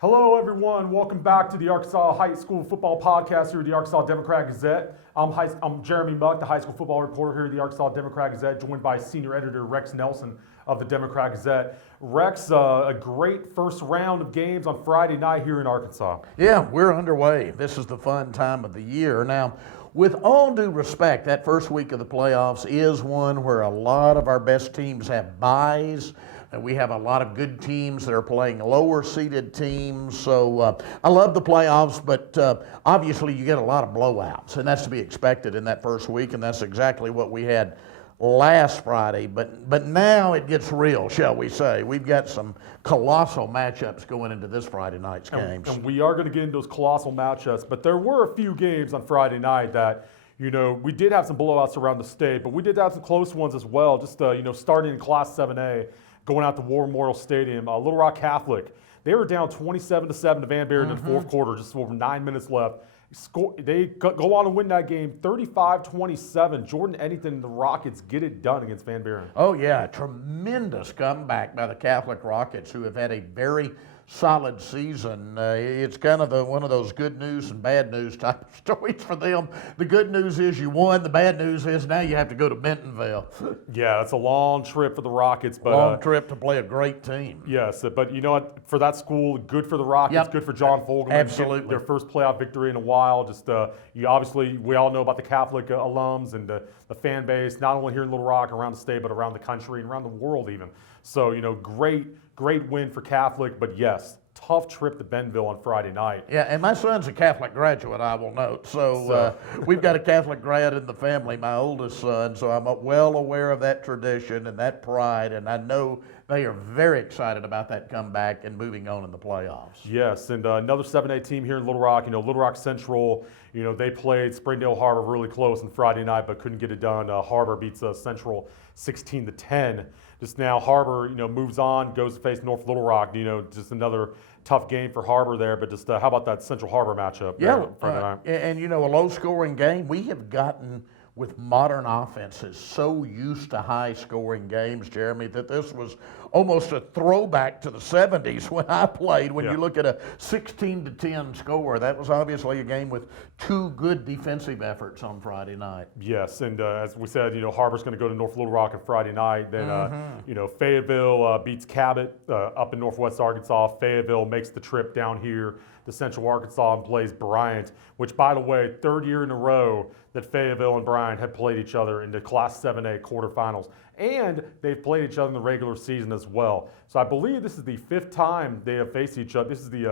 Hello, everyone. Welcome back to the Arkansas High School Football Podcast here at the Arkansas Democrat-Gazette. I'm Jeremy Muck, the high school football reporter here at the Arkansas Democrat-Gazette, joined by senior editor Rex Nelson of the Democrat-Gazette. Rex, a great first round of games on Friday night here in Arkansas. Yeah, we're underway. This is the fun time of the year. Now, with all due respect, that first week of the playoffs is one where a lot of our best teams have byes. We have a lot of good teams that are playing lower-seeded teams. So I love the playoffs, but obviously you get a lot of blowouts, and that's to be expected in that first week, and that's exactly what we had last Friday. But now it gets real, shall we say. We've got some colossal matchups going into this Friday night's games. And we are going to get into those colossal matchups, but there were a few games on Friday night that, we did have some blowouts around the state, but we did have some close ones as well, just, starting in Class 7A. Going out to War Memorial Stadium, Little Rock Catholic, they were down 27-7 to Van Buren in the fourth quarter, just over 9 minutes left. They go on to win that game 35-27. Jordan Eddington and the Rockets get it done against Van Buren. Oh, yeah, tremendous comeback by the Catholic Rockets, who have had a very solid season. It's kind of one of those good news and bad news type of stories for them. The good news is you won. The bad news is now you have to go to Bentonville. Yeah, it's a long trip for the Rockets. But long trip to play a great team. Yes, but you know what? For that school, good for the Rockets, Yep. good for John Fogelman. Absolutely. Their first playoff victory in a while. Just obviously, we all know about the Catholic alums and the fan base, not only here in Little Rock, around the state, but around the country and around the world even. So, great win for Catholic, but yes, tough trip to Bentonville on Friday night. Yeah, and my son's a Catholic graduate, I will note. So we've got a Catholic grad in the family, my oldest son, so I'm well aware of that tradition and that pride, and I know they are very excited about that comeback and moving on in the playoffs. Yes, and another 7A team here in Little Rock. Little Rock Central, they played Springdale Harbor really close on Friday night, but couldn't get it done. Harbor beats Central 16-10. Just now, Harbor, moves on, goes to face North Little Rock. Just another tough game for Harbor there. But just how about that Central Harbor matchup? Yeah, Friday night? and a low-scoring game. We have gotten, with modern offenses, so used to high-scoring games, Jeremy, that this was almost a throwback to the 70s when I played. When you look at a 16-10 score, that was obviously a game with two good defensive efforts on Friday night. Yes, and as we said, Harbor's going to go to North Little Rock on Friday night. Then, Fayetteville beats Cabot up in Northwest Arkansas. Fayetteville makes the trip down here to Central Arkansas and plays Bryant, which, by the way, third year in a row that Fayetteville and Bryant have played each other in the Class 7A quarterfinals. And they've played each other in the regular season as well. So I believe this is the fifth time they have faced each other. This is the,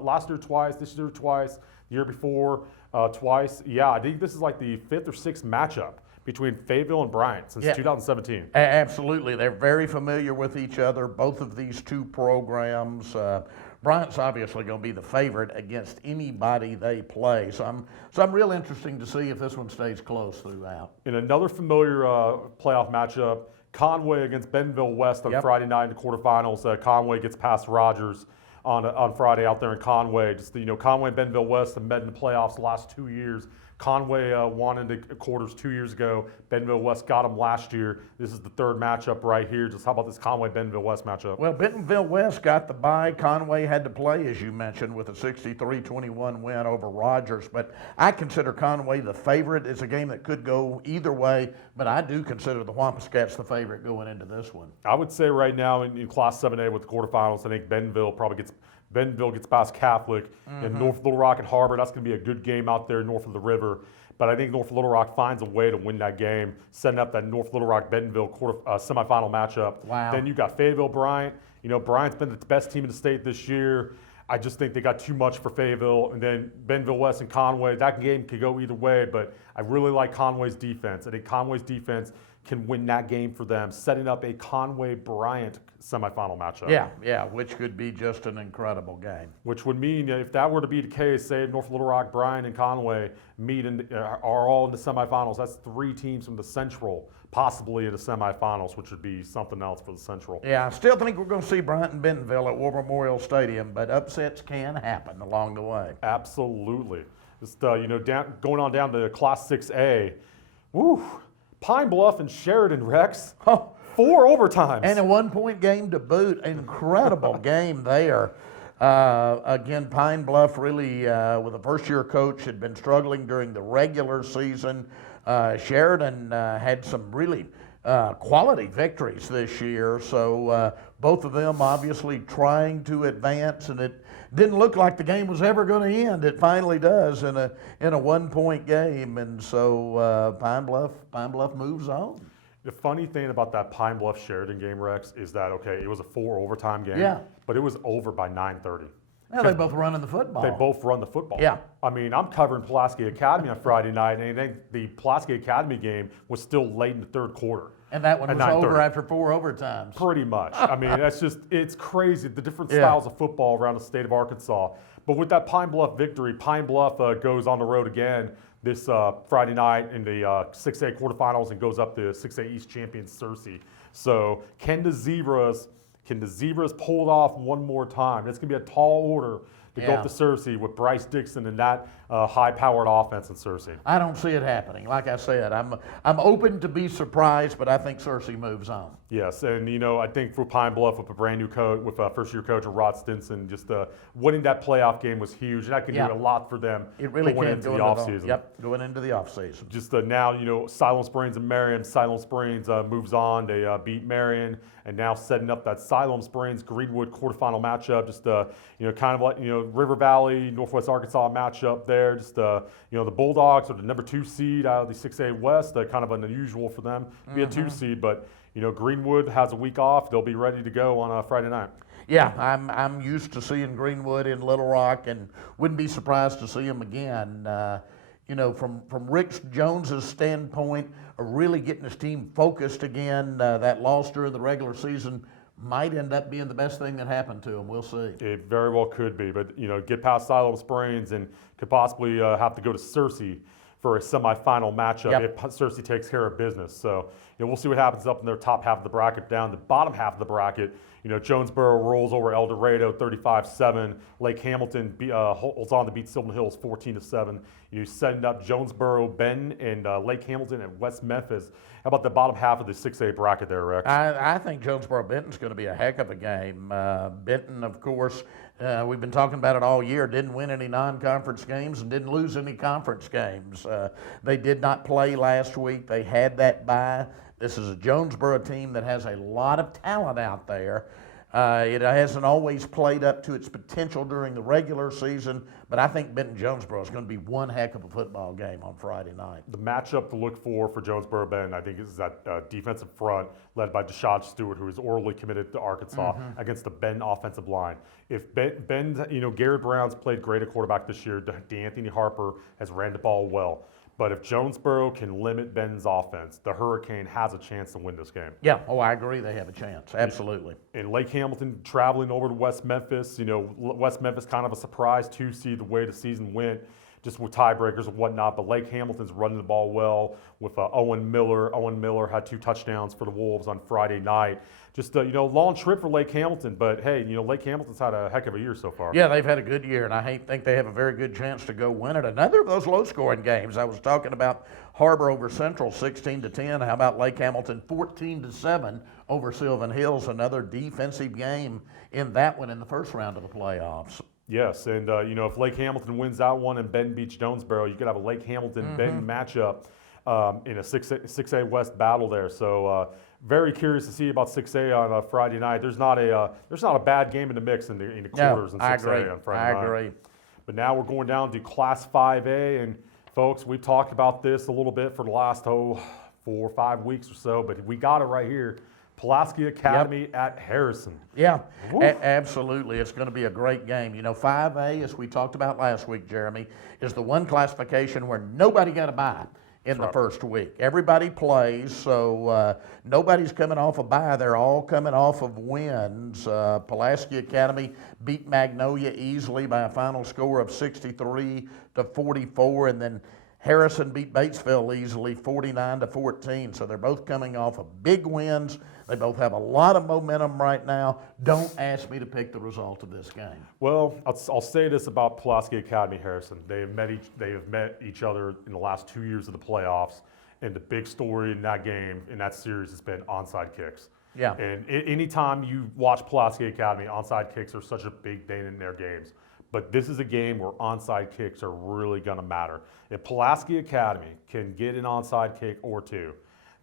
last year twice, this year twice, the year before twice. Yeah, I think this is like the fifth or sixth matchup between Fayetteville and Bryant since 2017. Absolutely. They're very familiar with each other, both of these two programs. Bryant's obviously going to be the favorite against anybody they play. So I'm real interested to see if this one stays close throughout. In another familiar playoff matchup, Conway against Bentonville West on Friday night in the quarterfinals. Conway gets past Rogers on Friday out there in Conway. Just Conway and Bentonville West have met in the playoffs the last 2 years. Conway won in the quarters 2 years ago. Bentonville West got them last year. This is the third matchup right here. Just how about this Conway-Bentonville West matchup? Well, Bentonville West got the bye. Conway had to play, as you mentioned, with a 63-21 win over Rogers. But I consider Conway the favorite. It's a game that could go either way, but I do consider the Wampuscats the favorite going into this one. I would say right now in Class 7A with the quarterfinals, I think Bentonville gets past Catholic, and North Little Rock and Harbor. That's going to be a good game out there north of the river. But I think North Little Rock finds a way to win that game, setting up that North Little Rock Bentonville semifinal matchup. Wow. Then you got Fayetteville Bryant. Bryant's been the best team in the state this year. I just think they got too much for Fayetteville. And then Bentonville West and Conway. That game could go either way, but I really like Conway's defense. I think Conway's defense can win that game for them, setting up a Conway-Bryant semifinal matchup. Yeah, which could be just an incredible game. Which would mean if that were to be the case, say North Little Rock, Bryant, and Conway meet are all in the semifinals. That's three teams from the Central, possibly in the semifinals, which would be something else for the Central. Yeah, I still think we're going to see Bryant and Bentonville at War Memorial Stadium, but upsets can happen along the way. Absolutely. Just going on down to Class 6A. Woo! Pine Bluff and Sheridan, Rex. Oh. 4 overtimes. And a 1-point game to boot. Incredible game there. Again, Pine Bluff really, with a first-year coach, had been struggling during the regular season. Sheridan had some really quality victories this year, so both of them obviously trying to advance, and it didn't look like the game was ever going to end. It finally does in a 1-point game, and so Pine Bluff moves on. The funny thing about that Pine Bluff Sheridan game, Rex, is that, okay, it was a 4 overtime game, Yeah. but it was over by 9:30. Yeah, they both running the football. They both run the football. Yeah. I mean, I'm covering Pulaski Academy on Friday night, and I think the Pulaski Academy game was still late in the third quarter. And that one at was over 9:30. after 4 overtimes. Pretty much. I mean, it's crazy, the different Yeah. styles of football around the state of Arkansas. But with that Pine Bluff victory, Pine Bluff goes on the road again this Friday night in the 6A quarterfinals and goes up to 6A East champion Searcy. So can the Zebras pull it off one more time? It's going to be a tall order to go Yeah. up to Searcy with Bryce Dixon and that high-powered offense in Searcy. I don't see it happening. Like I said, I'm open to be surprised, but I think Searcy moves on. Yes, and I think for Pine Bluff with a brand new coach, with a first-year coach Rod Stinson, just winning that playoff game was huge, and that can Yeah. do a lot for them It really going can into go the offseason. Yep, going into the offseason. Just now, Siloam Springs and Marion. Siloam Springs moves on. They beat Marion, and now setting up that Siloam Springs Greenwood quarterfinal matchup. Just kind of like River Valley Northwest Arkansas matchup there. Just the Bulldogs are the number 2 seed out of the 6A West. Kind of unusual for them to be a 2 seed, but Greenwood has a week off. They'll be ready to go on Friday night. Yeah, I'm used to seeing Greenwood in Little Rock, and wouldn't be surprised to see him again. From Rick Jones's standpoint, of really getting his team focused again, that loss during the regular season might end up being the best thing that happened to him. We'll see. It very well could be, but get past Siloam Springs and could possibly have to go to Searcy for a semifinal matchup Yep. if Searcy takes care of business. So we'll see what happens up in their top half of the bracket. Down the bottom half of the bracket, Jonesboro rolls over El Dorado 35-7. Lake Hamilton holds on to beat Sylvan Hills 14-7. Setting up Jonesboro, Benton, and Lake Hamilton and West Memphis. How about the bottom half of the 6A bracket there, Rex? I think Jonesboro Benton's going to be a heck of a game. Benton, of course, we've been talking about it all year, didn't win any non-conference games and didn't lose any conference games. They did not play last week. They had that bye. This is a Jonesboro team that has a lot of talent out there. It hasn't always played up to its potential during the regular season, but I think Benton-Jonesboro is going to be one heck of a football game on Friday night. The matchup to look for Jonesboro Benton, I think, is that defensive front led by Deshad Stewart, who is orally committed to Arkansas, against the Benton offensive line. If Ben, Garrett Brown's played great at quarterback this year. DeAnthony Harper has ran the ball well. But if Jonesboro can limit Benton's offense, the Hurricane has a chance to win this game. Yeah, I agree. They have a chance. Absolutely. And Lake Hamilton traveling over to West Memphis. West Memphis kind of a surprise 2 seed the way the season went, just with tiebreakers and whatnot. But Lake Hamilton's running the ball well with Owen Miller. Owen Miller had 2 touchdowns for the Wolves on Friday night. Just long trip for Lake Hamilton, but hey, Lake Hamilton's had a heck of a year so far. Yeah, they've had a good year, and I think they have a very good chance to go win it. Another of those low-scoring games. I was talking about Harbor over Central, 16-10. How about Lake Hamilton, 14-7 over Sylvan Hills? Another defensive game in that one in the first round of the playoffs. Yes, and if Lake Hamilton wins that one and Benton beats Jonesboro, you could have a Lake Hamilton-Benton matchup in a 6A West battle there. So very curious to see about 6A on a Friday night. There's not a bad game in the mix in the quarters in 6A on Friday night. I agree. But now we're going down to Class 5A, and folks, we've talked about this a little bit for the last 4 or 5 weeks or so, but we got it right here. Pulaski Academy at Harrison. Yeah, absolutely. It's going to be a great game. 5A, as we talked about last week, Jeremy, is the one classification where nobody got a bye in the first week. Everybody plays, so nobody's coming off a bye. They're all coming off of wins. Pulaski Academy beat Magnolia easily by a final score of 63-44, and then Harrison beat Batesville easily 49-14. So they're both coming off of big wins. They both have a lot of momentum right now. Don't ask me to pick the result of this game. Well, I'll say this about Pulaski Academy Harrison. They have met each other in the last 2 years of the playoffs, and the big story in that game, in that series, has been onside kicks. Yeah. And anytime you watch Pulaski Academy, onside kicks are such a big thing in their games. But this is a game where onside kicks are really going to matter. If Pulaski Academy can get an onside kick or two,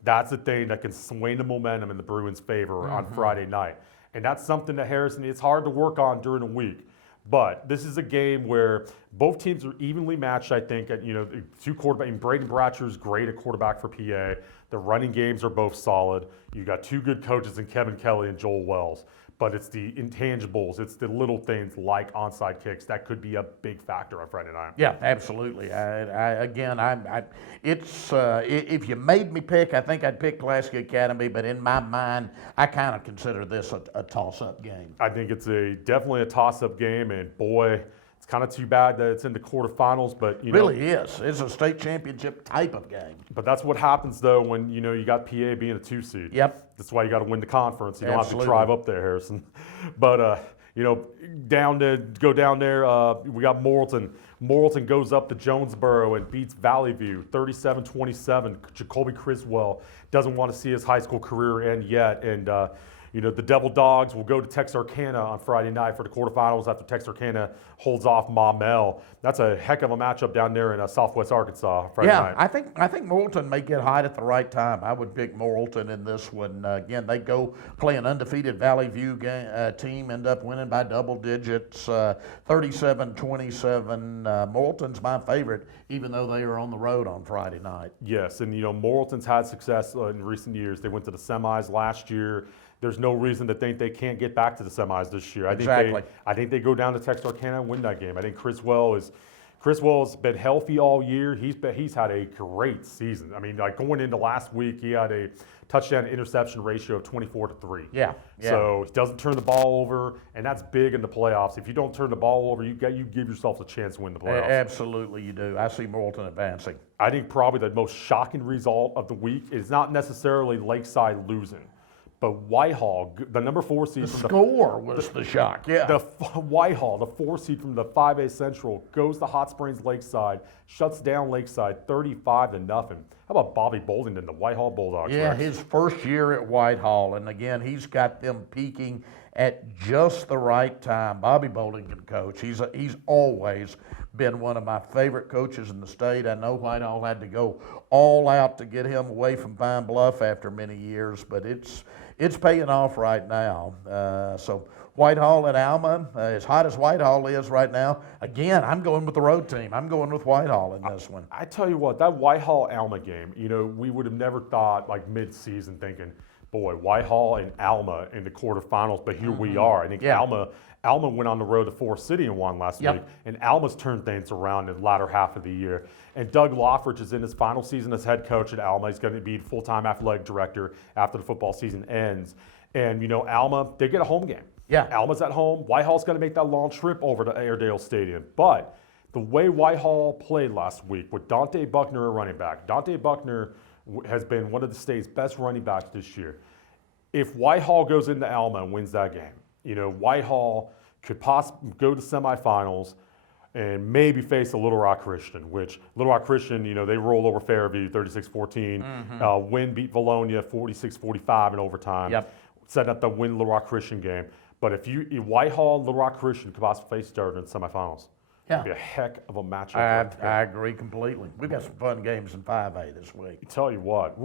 that's the thing that can swing the momentum in the Bruins' favor on Friday night. And that's something that Harrison, it's hard to work on during the week. But this is a game where both teams are evenly matched, I think. Two quarterbacks. And Braden Bratcher's great at quarterback for PA. The running games are both solid. You got two good coaches in Kevin Kelly and Joel Wells. But it's the intangibles, it's the little things like onside kicks that could be a big factor on Friday night. Yeah, absolutely. If you made me pick, I think I'd pick Pulaski Academy, but in my mind, I kind of consider this a toss-up game. I think it's definitely a toss-up game, and boy, it's kind of too bad that it's in the quarterfinals, but Really is. It's a state championship type of game. But that's what happens though when you got PA being a 2 seed. Yep. That's why you got to win the conference. You don't Absolutely. have to drive up there, Harrison. But go down there. We got Morrilton. Morrilton goes up to Jonesboro and beats Valley View 37-27. Jacoby Criswell doesn't want to see his high school career end yet, and the Devil Dogs will go to Texarkana on Friday night for the quarterfinals after Texarkana holds off Maumelle. That's a heck of a matchup down there in Southwest Arkansas Friday night. I think Morrilton may get hot at the right time. I would pick Morrilton in this one. Again, they go play an undefeated Valley View team, end up winning by double digits, 37-27. Morrilton's my favorite, even though they are on the road on Friday night. Yes, and Morrilton's had success in recent years. They went to the semis last year. There's no reason to think they can't get back to the semis this year. I think they go down to Texarkana and win that game. I think Criswell's been healthy all year. He's had a great season. I mean, like going into last week, he had a touchdown interception ratio of 24-3. Yeah. So he doesn't turn the ball over, and that's big in the playoffs. If you don't turn the ball over, you give yourself a chance to win the playoffs. Absolutely, you do. I see Morrilton advancing. I think probably the most shocking result of the week is not necessarily Lakeside losing. But Whitehall, the number 4 seed. The score was the shock, yeah. Whitehall, the 4 seed from the 5A Central, goes to Hot Springs Lakeside, shuts down Lakeside 35-0. How about Bobby Boldington, the Whitehall Bulldogs? Yeah, Rex? his first year at Whitehall, and again, he's got them peaking at just the right time. Bobby Boldington, coach, he's always been one of my favorite coaches in the state. I know Whitehall had to go all out to get him away from Pine Bluff after many years, but it's paying off right now. So Whitehall and Alma, as hot as Whitehall is right now, again, I'm going with the road team. I'm going with Whitehall in this one. I tell you what, that Whitehall-Alma game, we would have never thought, like mid-season, thinking, boy, Whitehall and Alma in the quarterfinals, but here we are. I think Alma went on the road to Forest City and won last week, and Alma's turned things around in the latter half of the year. And Doug Loffridge is in his final season as head coach at Alma. He's going to be full-time athletic director after the football season ends. And, Alma, they get a home game. Yeah. Alma's at home. Whitehall's going to make that long trip over to Airedale Stadium. But the way Whitehall played last week with Dante Buckner, a running back, Dante Buckner has been one of the state's best running backs this year. If Whitehall goes into Alma and wins that game, Whitehall could possibly go to semifinals and maybe face a Little Rock Christian, which Little Rock Christian, they rolled over Fairview 36-14, beat Valonia 46-45 in overtime, setting up the win Little Rock Christian game. But if Whitehall and Little Rock Christian could possibly face each other in the semifinals, it'd be a heck of a matchup. I agree completely. We've got some fun games in 5A this week. I tell you what,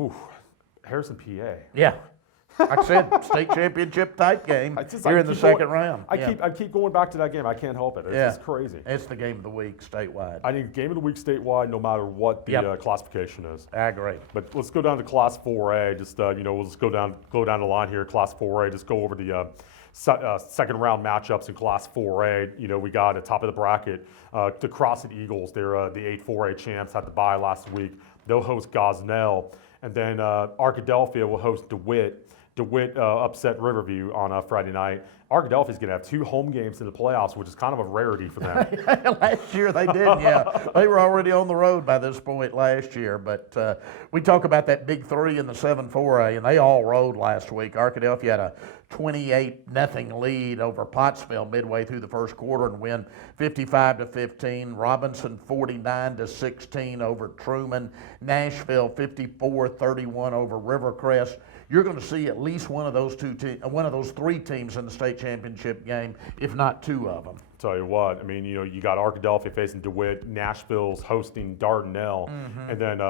Harrison, PA. Yeah. Like I said, state championship type game here in the second round. I keep going back to that game. I can't help it. It's just crazy. It's the game of the week statewide. I think game of the week statewide, no matter what the classification is. I agree. But let's go down to Class 4A. Just we'll just go down the line here. Class 4A. Just go over the second round matchups in Class 4A. We got at top of the bracket the Crossit Eagles. They're the 8-4A champs. Had to bye last week. They'll host Gosnell, and then Arkadelphia will host DeWitt. DeWitt upset Riverview on Friday night. Arkadelphia is going to have 2 home games in the playoffs, which is kind of a rarity for them. Last year they did, yeah. They were already on the road by this point last year. But we talk about that big 3 in the 7-4A, and they all rode last week. Arkadelphia had a 28-0 lead over Pottsville midway through the first quarter and win 55-15. Robinson 49-16 over Truman. Nashville 54-31 over Rivercrest. You're going to see at least one of those 3 teams in the state championship game, if not 2 of them. Tell you what, I mean, you got Arkadelphia facing DeWitt, Nashville's hosting Dardanelle, and then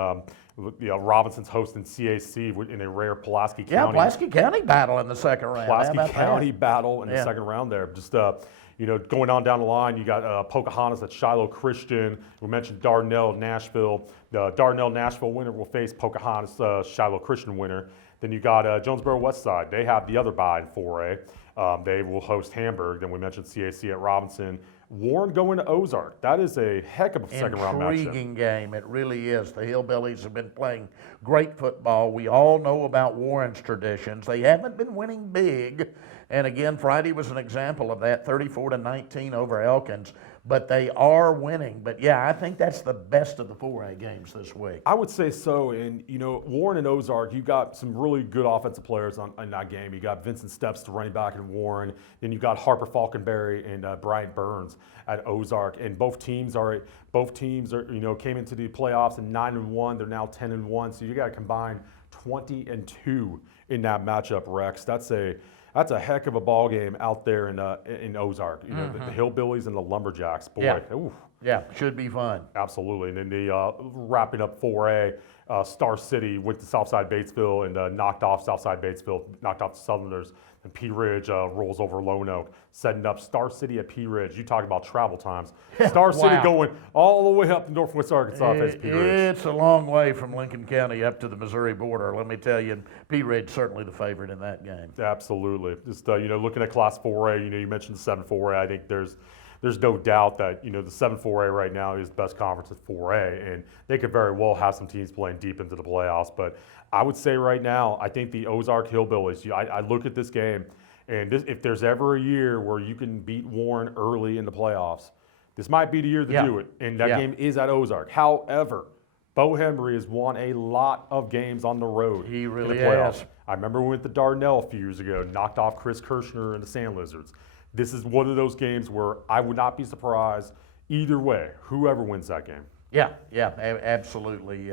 Robinson's hosting CAC in a rare Pulaski County. Yeah, Pulaski County battle in the second round. Pulaski County battle in the second round there. Just going on down the line, you got Pocahontas at Shiloh Christian. We mentioned Dardanelle, Nashville. The Dardanelle-Nashville winner will face Pocahontas, Shiloh Christian winner. Then you got Jonesboro Westside. They have the other bye in 4A. They will host Hamburg. Then we mentioned CAC at Robinson. Warren going to Ozark. That is a heck of a second-round matchup. Intriguing game. It really is. The Hillbillies have been playing great football. We all know about Warren's traditions. They haven't been winning big. And again, Friday was an example of that, 34-19 over Elkins. But they are winning. But yeah, I think that's the best of the 4A games this week. I would say so. And, Warren and Ozark, you got some really good offensive players in that game. You got Vincent Steps, the running back, in Warren. Then you got Harper Falkenberry and Brian Burns at Ozark. And both teams are came into the playoffs in 9-1. They're now 10-1. So you got to combine 20-2 in that matchup, Rex. That's a heck of a ball game out there in Ozark. The Hillbillies and the Lumberjacks. Boy, Yeah. oof. Yeah, should be fun. Absolutely. And then the wrapping up 4A, Star City went to Southside Batesville and knocked off Southside Batesville, knocked off the Southerners. And Pea Ridge rolls over Lone Oak, setting up Star City at Pea Ridge. You talk about travel times. Star City going all the way up to Northwest Arkansas as Pea Ridge. It's a long way from Lincoln County up to the Missouri border, let me tell you. And Pea Ridge certainly the favorite in that game. Absolutely. Just looking at Class 4A, you mentioned the 7-4A. I think there's no doubt that the 7-4A right now is the best conference at 4A, and they could very well have some teams playing deep into the playoffs. But I would say right now, I think the Ozark Hillbillies. I look at this game, and if there's ever a year where you can beat Warren early in the playoffs, this might be the year to do it. And that game is at Ozark. However, Bo Hembry has won a lot of games on the road. He really in the playoffs. has. I remember we went to Dardanelle a few years ago, knocked off Chris Kirshner and the Sand Lizards. This is one of those games where I would not be surprised either way, whoever wins that game. Yeah, absolutely.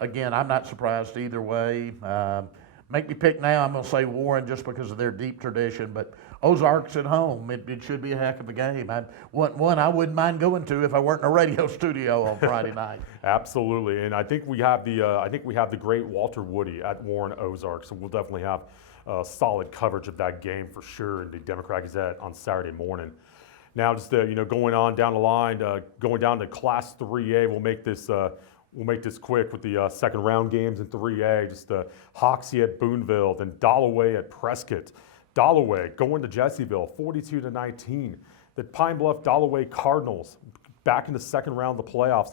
Again, I'm not surprised either way. Make me pick now. I'm going to say Warren just because of their deep tradition, but Ozark's at home. It should be a heck of a game. One I wouldn't mind going to if I weren't in a radio studio on Friday night. Absolutely, and I think we have the great Walter Woody at Warren Ozark, so we'll definitely have solid coverage of that game for sure in the Democrat Gazette on Saturday morning. Now, just going on down the line, going down to Class 3A, we'll make this quick with the second round games in 3A. Just Hoxie at Boonville, then Dollaway at Prescott. Dollaway going to Jessieville, 42-19. The Pine Bluff Dollaway Cardinals back in the second round of the playoffs.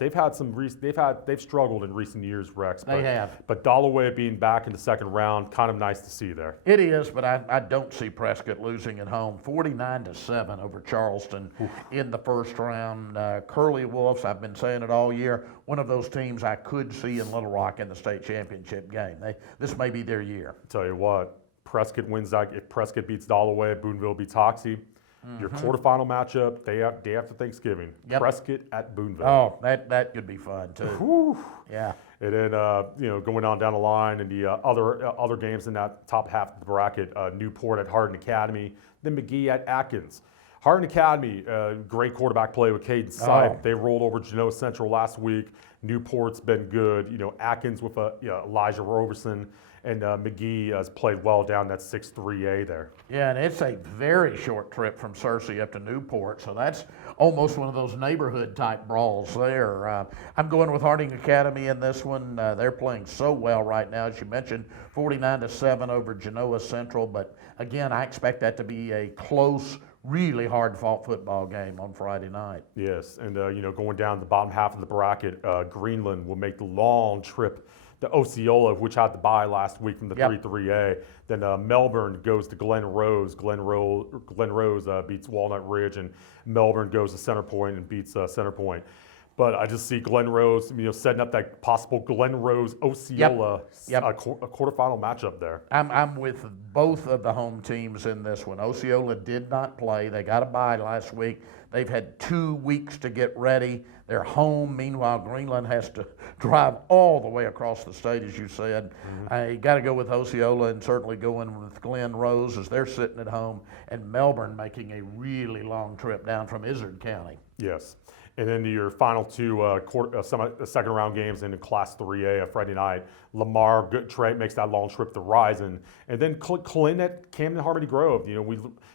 They've struggled in recent years, Rex. They have. But Dollaway being back in the second round, kind of nice to see there. It is, but I don't see Prescott losing at home. 49-7 over Charleston in the first round. Curly Wolves, I've been saying it all year, one of those teams I could see in Little Rock in the state championship game. This may be their year. Tell you what, Prescott wins that. If Prescott beats Dollaway, Boonville beats Hoxie. Your quarterfinal matchup, day after Thanksgiving. Yep. Prescott at Boonville. Oh, that could be fun too. Whew. Yeah. And then going on down the line, and the other games in that top half of the bracket, Newport at Hardin Academy, then McGee at Atkins. Hardin Academy, great quarterback play with Caden Sipe. Oh. They rolled over Genoa Central last week. Newport's been good. Atkins with Elijah Roberson. And McGee has played well down that 6-3A there. Yeah, and it's a very short trip from Searcy up to Newport, so that's almost one of those neighborhood-type brawls there. I'm going with Harding Academy in this one. They're playing so well right now. As you mentioned, 49-7 over Genoa Central, but again, I expect that to be a close, really hard-fought football game on Friday night. Yes, and going down the bottom half of the bracket, Greenland will make the long trip to Osceola, which had the bye last week from the Yep. 3-3A. Then Melbourne goes to Glen Rose. Glen Rose beats Walnut Ridge, and Melbourne goes to Center Point and beats Center Point. But I just see Glen Rose, setting up that possible Glen Rose Osceola Yep. a quarterfinal matchup there. I'm with both of the home teams in this one. Osceola did not play. They got a bye last week. They've had 2 weeks to get ready. They're home. Meanwhile, Greenland has to drive all the way across the state, as you said. You got to go with Osceola and certainly going with Glen Rose as they're sitting at home, and Melbourne making a really long trip down from Izard County. Yes. And then your final two second round games in Class 3A Friday night. Lamar Trey makes that long trip to Rison. And then Clinton at Camden Harmony Grove.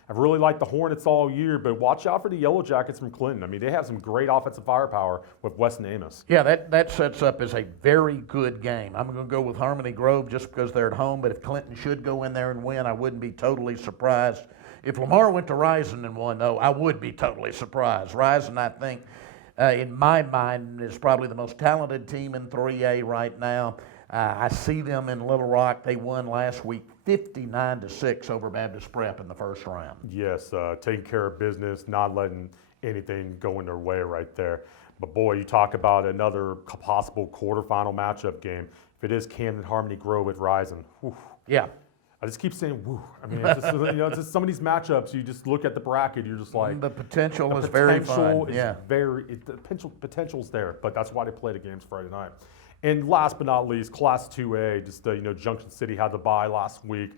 I've really liked the Hornets all year, but watch out for the Yellow Jackets from Clinton. I mean, they have some great offensive firepower with Weston Amos. Yeah, that sets up as a very good game. I'm going to go with Harmony Grove just because they're at home, but if Clinton should go in there and win, I wouldn't be totally surprised. If Lamar went to Rison and won, though, I would be totally surprised. Rison, I think, in my mind, is probably the most talented team in 3A right now. I see them in Little Rock. They won last week 59-6 over Baptist Prep in the first round. Yes, taking care of business, not letting anything go in their way right there. But boy, you talk about another possible quarterfinal matchup game. If it is Camden Harmony Grove with Rison, whew. Yeah. I just keep saying, woo. I mean, it's just, it's just some of these matchups, you just look at the bracket, you're just like. The potential is very fun. Yeah. The potential's there, but that's why they play the games Friday night. And last but not least, Class 2A, just, Junction City had the bye last week.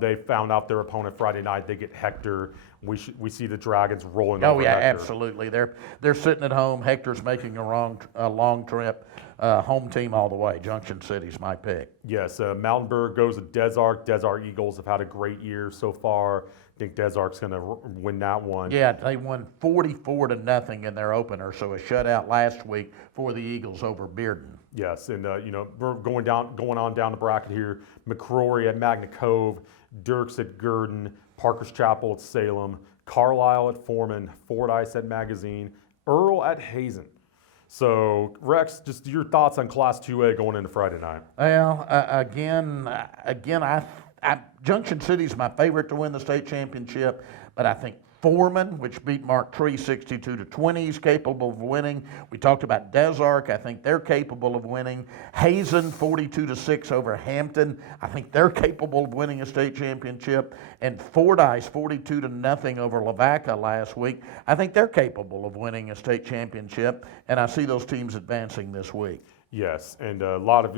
They found out their opponent Friday night. They get Hector. We see the Dragons rolling over yeah, Hector. absolutely. They're sitting at home. Hector's making a long trip. Home team all the way. Junction City's my pick. Yes, Mountainburg goes to Desark. Desark Eagles have had a great year so far. I think Desark's going to win that one. Yeah, they won 44-0 in their opener, so a shutout last week for the Eagles over Bearden. Yes, and we're going on down the bracket here. McCrory at Magna Cove, Dirks at Gurdon, Parker's Chapel at Salem, Carlisle at Foreman, Fordyce at Magazine, Earl at Hazen. So, Rex, just your thoughts on Class 2A going into Friday night. Well, again, Junction City's my favorite to win the state championship, but I think Foreman, which beat Mark Tree 62-20, is capable of winning. We talked about Desark. I think they're capable of winning. Hazen 42-6 over Hampton. I think they're capable of winning a state championship. And Fordyce 42-0 over Lavaca last week. I think they're capable of winning a state championship. And I see those teams advancing this week. Yes, and a lot of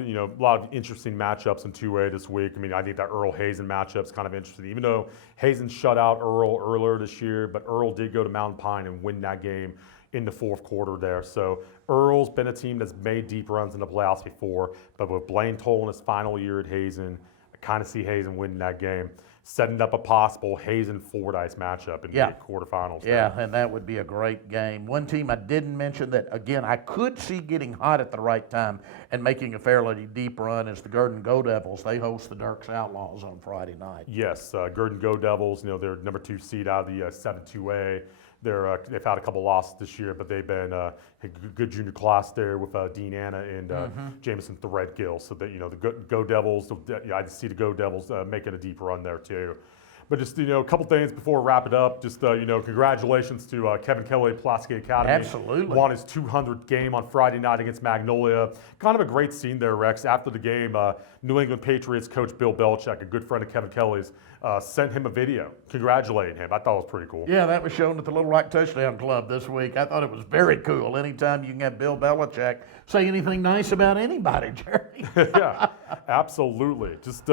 interesting matchups in 2A this week. I mean, I think that Earl Hazen matchup's kind of interesting, even though Hazen shut out Earl earlier this year, but Earl did go to Mountain Pine and win that game in the fourth quarter there. So Earl's been a team that's made deep runs in the playoffs before, but with Blaine Toll in his final year at Hazen, I kind of see Hazen winning that game, setting up a possible Hazen-Fordyce matchup in the quarterfinals. Yeah, and that would be a great game. One team I didn't mention that, again, I could see getting hot at the right time and making a fairly deep run is the Gurdon Go Devils. They host the Dirks Outlaws on Friday night. Yes, Gurdon Go Devils, they're number 2 seed out of the 7-2A. They've had a couple losses this year, but they've been a good junior class there with Dean Anna and Jameson Threadgill. So that the Go Devils, I see the Go Devils making a deep run there too. But just a couple things before we wrap it up. Just congratulations to Kevin Kelly, Pulaski Academy. Absolutely. Won his 200th game on Friday night against Magnolia. Kind of a great scene there, Rex. After the game, New England Patriots coach Bill Belichick, a good friend of Kevin Kelly's, sent him a video congratulating him. I thought it was pretty cool. Yeah, that was shown at the Little Rock Touchdown Club this week. I thought it was very cool. Anytime you can have Bill Belichick say anything nice about anybody, Jerry. Yeah, absolutely. Just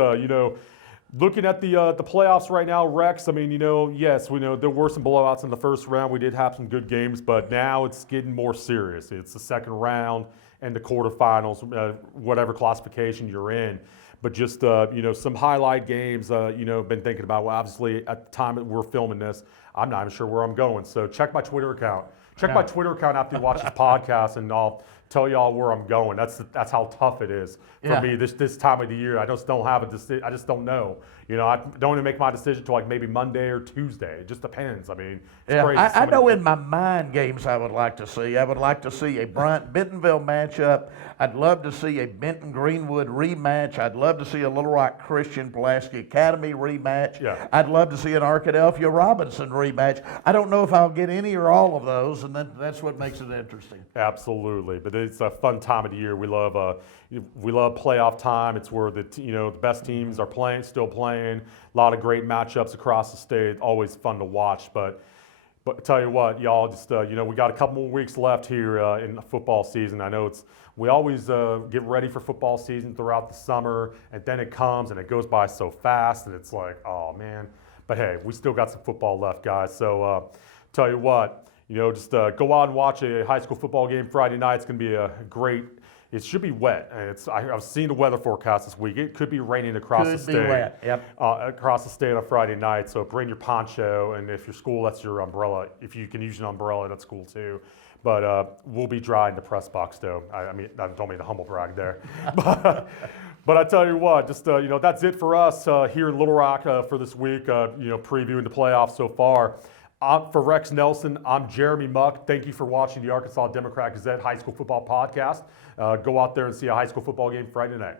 looking at the playoffs right now, Rex, I mean, yes, we know there were some blowouts in the first round. We did have some good games, but now it's getting more serious. It's the second round and the quarterfinals, whatever classification you're in. But just, some highlight games, been thinking about. Well, obviously, at the time that we're filming this, I'm not even sure where I'm going. So check my Twitter account. Check my Twitter account after you watch this podcast, and I'll tell y'all where I'm going. That's how tough it is for Yeah. me this time of the year. I just don't have a decision. I just don't know. You know, I don't even make my decision till like maybe Monday or Tuesday. It just depends. I mean, it's Yeah, crazy. I know in my mind games I would like to see. I would like to see a Bryant Bentonville matchup. I'd love to see a Benton Greenwood rematch. I'd love to see a Little Rock Christian Pulaski Academy rematch. Yeah. I'd love to see an Arkadelphia Robinson rematch. I don't know if I'll get any or all of those, and that's what makes it interesting. Absolutely, but it's a fun time of the year. We love playoff time. It's where the best teams are still playing. A lot of great matchups across the state. Always fun to watch. But tell you what, y'all, just we got a couple more weeks left here in the football season. I know we always get ready for football season throughout the summer, and then it comes and it goes by so fast, and it's like, oh man. But hey, we still got some football left, guys. So tell you what. Just go out and watch a high school football game Friday night. It's going to be a great. It should be wet. And I've seen the weather forecast this week. It could be raining across the state. Could be wet. Yep. Across the state on Friday night. So bring your poncho, and if your school, that's your umbrella. If you can use an umbrella, that's cool too. But we'll be dry in the press box, though. I mean, I don't mean to humble brag there. But I tell you what, just that's it for us here in Little Rock for this week. Previewing the playoffs so far. For Rex Nelson, I'm Jeremy Muck. Thank you for watching the Arkansas Democrat Gazette High School Football Podcast. Go out there and see a high school football game Friday night.